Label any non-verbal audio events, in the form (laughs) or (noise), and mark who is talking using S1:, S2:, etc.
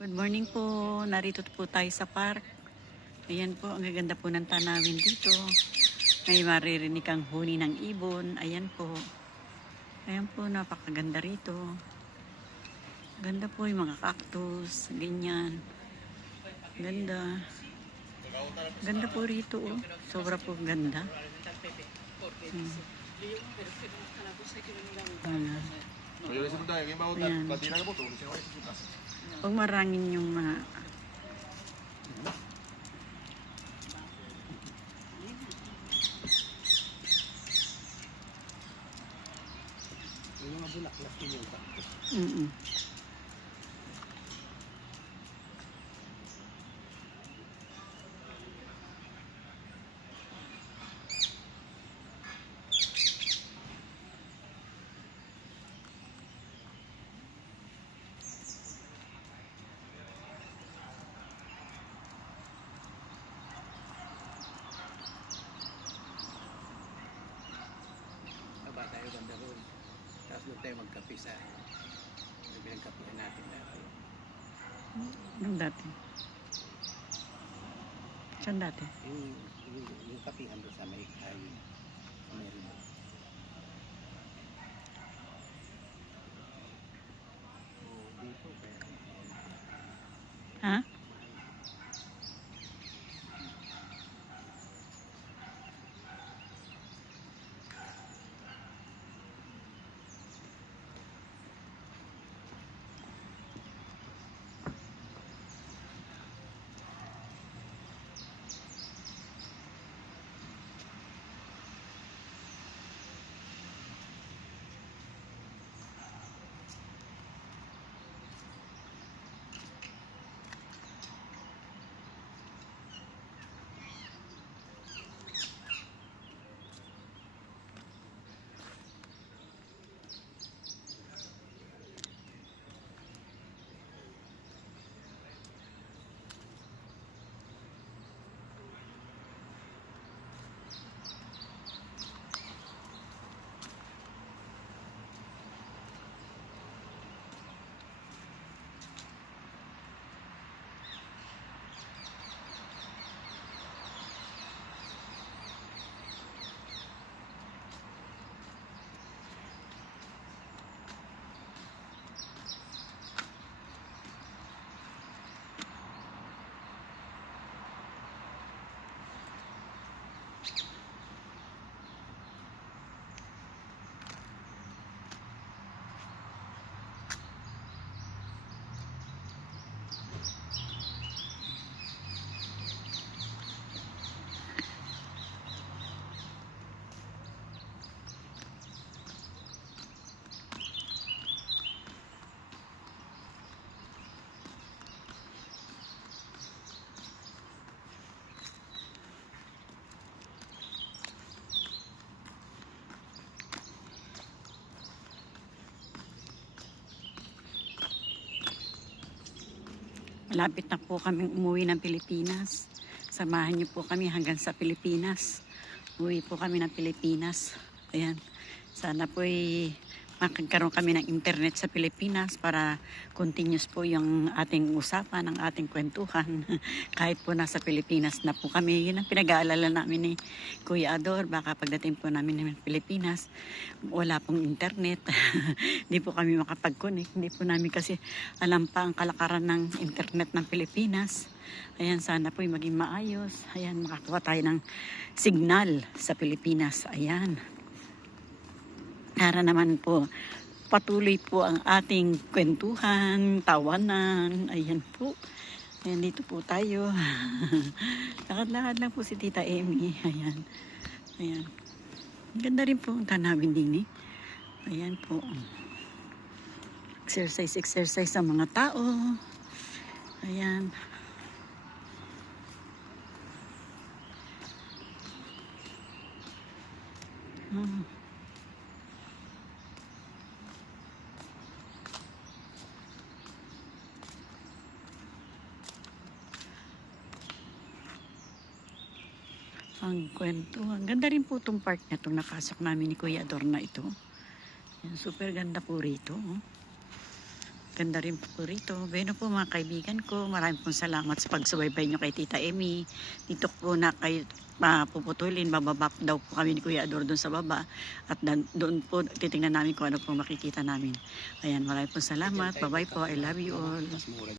S1: Good morning po. Narito po tayo sa park. Ayan po, ang gaganda po ng tanawin dito. May maririnig kang huni ng ibon. Ayan po. Ayan po, napakaganda rito. Ganda po yung mga cactus, ganyan. Ganda. Ganda po rito. Oh. Sobra po ganda. Hmm. Wala.
S2: Yo le preguntaba, ¿quién va a
S1: Ayan. Huwag marangin yung mga...
S3: Yung mga bulaklak yun yung.
S1: Mm-mm.
S3: Ganda ron. Tapos doon tayo magkape sa yung pinagkapihan natin dati.
S1: Nung dati. Saan dati?
S3: Yung, yung, yung kapihan doon sa may highway. Sa may ribo. Oo,
S1: Malapit na po kaming umuwi ng Pilipinas. Samahan niyo po kami hanggang sa Pilipinas. Uwi po kami ng Pilipinas. Ayan. Sana po makagkaroon kami ng internet sa Pilipinas para continuous po yung ating usapan, ang ating kwentuhan. (laughs) Kahit po nasa Pilipinas na po kami. Yun ang pinag-aalala namin ni Kuya Ador. Baka pagdating po namin ng Pilipinas, wala pong internet. (laughs) Hindi po kami makapag-connect. Hindi po namin kasi alam pa ang kalakaran ng internet ng Pilipinas. Ayan, sana po maging maayos. Ayan, makakuha tayo ng signal sa Pilipinas. Ayan. Para naman po, patuloy po ang ating kwentuhan, tawanan. Ayan po. Ayan, dito po tayo. (laughs) Lakad-lakad lang po si Tita Amy. Ayan. Ayan. Ganda rin po ang tanawin din eh. Ayan po. Exercise, exercise sa mga tao. Ayan. Hmm. Ang kwento. Ang ganda rin po itong park na itong nakasok namin ni Kuya Adorna ito. Yan, super ganda po rito. oh. Ganda rin po rito. Bueno po mga kaibigan ko, maraming pong salamat sa pagsubaybay nyo kay Tita Emmy. Dito po na kayo puputulin, bababa daw po kami ni Kuya Ador doon sa baba. At doon po titingnan namin kung ano po makikita namin. Ayan, maraming pong salamat. Bye-bye po. I love you all.